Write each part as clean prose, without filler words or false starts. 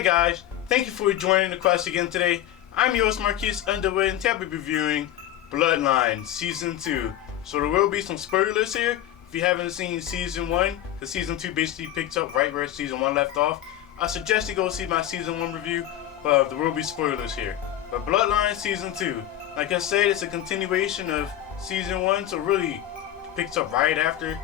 Hey guys, thank you for joining the quest again today. I'm your host Marques Underwood, and today I'll be reviewing Bloodline Season 2. So there will be some spoilers here. If you haven't seen Season 1, the Season 2 basically picks up right where Season 1 left off. I suggest you go see my Season 1 review, but there will be spoilers here. But Bloodline Season 2, like I said, it's a continuation of Season 1, so really picks up right after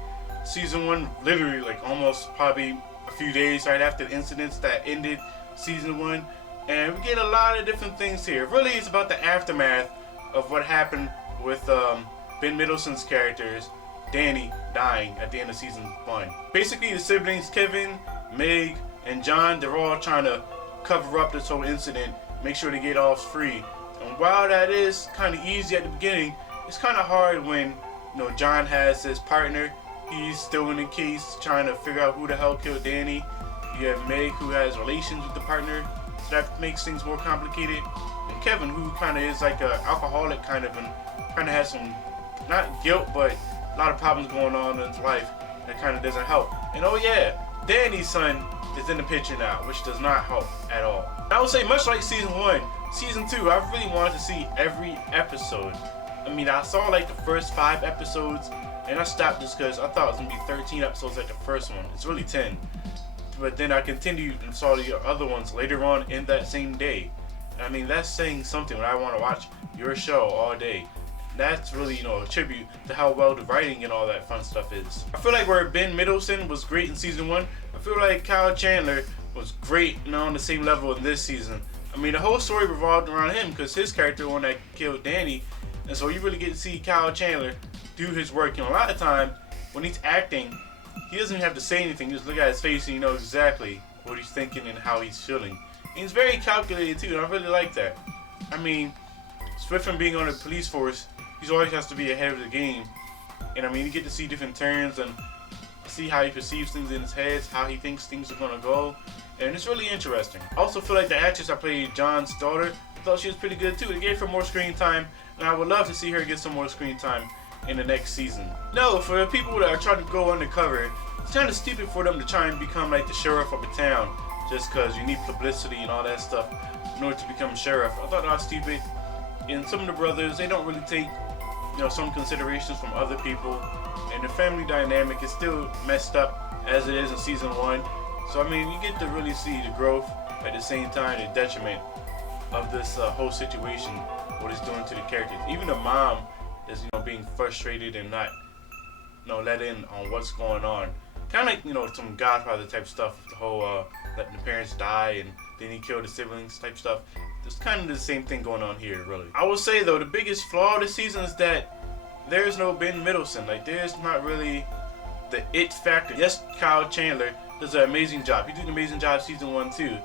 Season 1, literally like almost probably a few days right after the incidents that ended Season 1. And we get a lot of different things here. Really, it's about the aftermath of what happened with Ben Mendelsohn's characters, Danny, dying at the end of Season 1. Basically, the siblings, Kevin, Meg, and John, they're all trying to cover up this whole incident, make sure they get off free. And while that is kind of easy at the beginning, it's kind of hard when, you know, John has his partner. He's still in the case, trying to figure out who the hell killed Danny. You have Meg, who has relations with the partner, so that makes things more complicated. And Kevin, who kind of is like an alcoholic kind of, and kind of has some, not guilt, but a lot of problems going on in his life that kind of doesn't help. And oh yeah, Danny's son is in the picture now, which does not help at all. I would say much like Season 1, Season 2, I really wanted to see every episode. I mean, I saw like the first 5 episodes, and I stopped just because I thought it was going to be 13 episodes like the first one. It's really 10. But then I continued and saw the other ones later on in that same day. I mean, that's saying something when I want to watch your show all day. That's really, you know, a tribute to how well the writing and all that fun stuff is. I feel like where Ben Mendelsohn was great in Season 1, I feel like Kyle Chandler was great, you know, on the same level in this season. I mean, the whole story revolved around him because his character the one that killed Danny. And so you really get to see Kyle Chandler do his work. And a lot of time when he's acting, he doesn't even have to say anything. You just look at his face and you know exactly what he's thinking and how he's feeling. And he's very calculated too, and I really like that. I mean, with him being on the police force, he always has to be ahead of the game. And I mean, you get to see different turns and see how he perceives things in his head, how he thinks things are gonna go. And it's really interesting. I also feel like the actress that played John's daughter, I thought she was pretty good too. They gave her more screen time, and I would love to see her get some more screen time in the next season. No, for the people that are trying to go undercover, it's kind of stupid for them to try and become like the sheriff of a town just because you need publicity and all that stuff in order to become sheriff. I thought that was stupid. And some of the brothers, they don't really take, you know, some considerations from other people, and the family dynamic is still messed up as it is in Season 1. So I mean, you get to really see the growth at the same time, the detriment of this whole situation, what it's doing to the characters. Even the mom is, you know, being frustrated and not, you know, let in on what's going on. Kind of like, you know, some Godfather type stuff, the whole letting the parents die and then he killed the siblings type stuff. It's kind of the same thing going on here, really. I will say though, the biggest flaw of this season is that there's no Ben Mendelsohn. Like, there's not really the it factor. Yes, Kyle Chandler does an amazing job. He did an amazing job Season 1 too.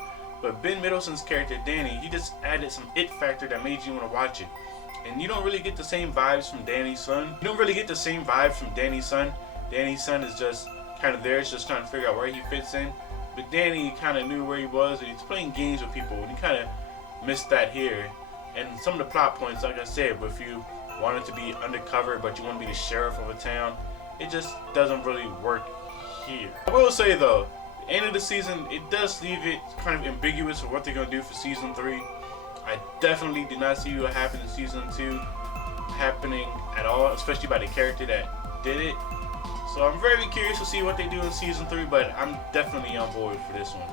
But Ben Mendelsohn's character, Danny, he just added some it factor that made you want to watch it. And you don't really get the same vibes from Danny's son. You don't really get the same vibes from Danny's son. Danny's son is just kind of there, it's just trying to figure out where he fits in. But Danny kind of knew where he was, and he's playing games with people, and he kind of missed that here. And some of the plot points, like I said, if you wanted to be undercover but you want to be the sheriff of a town, it just doesn't really work here. I will say though, the end of the season, it does leave it kind of ambiguous of what they're going to do for Season 3. I definitely did not see what happened in Season 2 happening at all, especially by the character that did it. So I'm very curious to see what they do in Season 3, but I'm definitely on board for this one.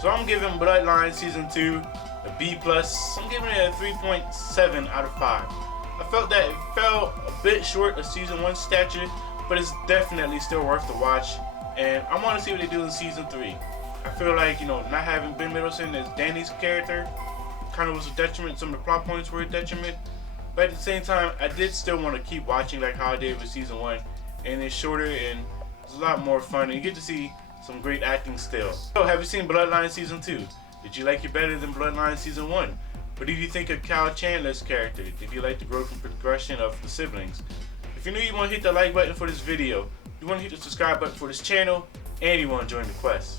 So I'm giving Bloodline Season 2 a B+. I'm giving it a 3.7 out of 5. I felt that it fell a bit short of Season 1 stature, but it's definitely still worth the watch. And I want to see what they do in Season 3. I feel like, you know, not having Ben Mendelsohn as Danny's character kind of was a detriment. Some of the plot points were a detriment, but at the same time, I did still want to keep watching like how I did with Season 1, and it's shorter and it's a lot more fun, and you get to see some great acting still. So, have you seen Bloodline Season 2? Did you like it better than Bloodline Season 1? What did you think of Kyle Chandler's character? Did you like the growth and progression of the siblings? If you're new, you want to hit the like button for this video, you want to hit the subscribe button for this channel, and you want to join the quest.